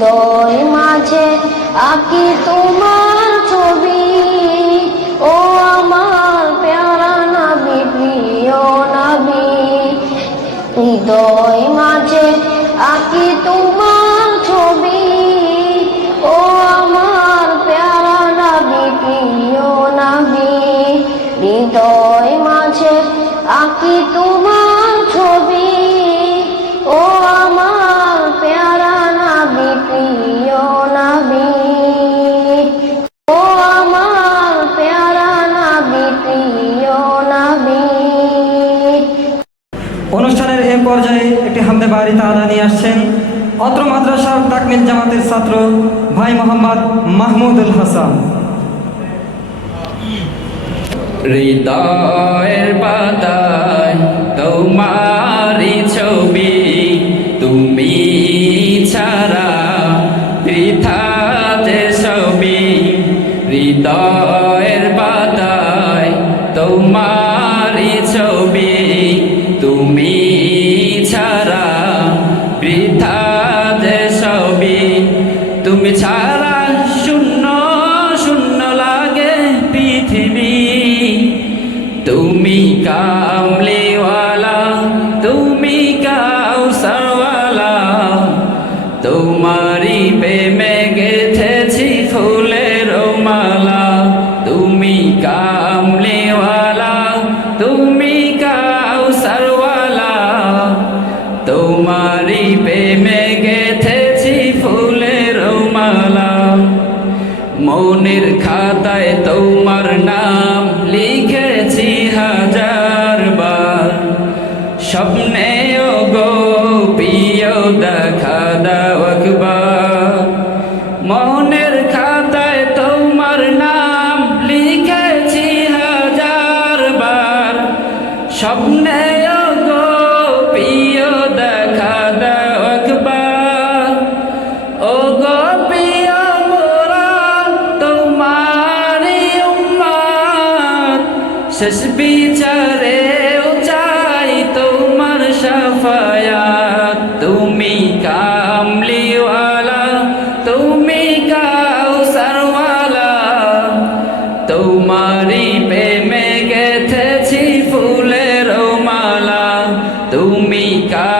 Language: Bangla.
দয় মাঝে আঁকি তোমার ছবি। ও আমার প্যারা নাবি, প্রিয় নাবি। হৃদয় মাঝে আঁকি তোমার ছবি। ও আমার প্যারা নাবি, প্রিয় নাবি। হৃদয় মাঝে আঁকি তোমার অনুষ্ঠানের এ পর্যায়ে একটি হামদে বাড়ি তারা নিয়ে আসছেন অত্র মাদ্রাসার তাকমিল জামাতের ছাত্র ভাই মোহাম্মদ মাহমুদুল হাসান। হৃদয়ের পাতায় তোমারি ছবি, তুমি ছাড়া পৃথাতে ছবি। হৃদয়ের তুমি ছাড়া শূন্য শূন্য লাগে পৃথিবী। তুমি কামলিওয়ালা, তুমি কাউসারওয়ালা তোমারি প্রেমে গেথেছি ফুলের মালা। তুমি কামলিওয়ালা, তুমি কাউসারওয়ালা তোমারি প্রেমে মনের খাতায় তোমার নাম লিখেছি হাজার বার। স্বপ্নে গো প্রিয় দেখা দাও শেষ বিচারে চাই তোমার সাফায়াত। তুমি কামলিওয়ালা, তুমি কাউসারওয়ালা। তোমারি প্রেমে গেথেছি ফুলের মালা। তুমি কা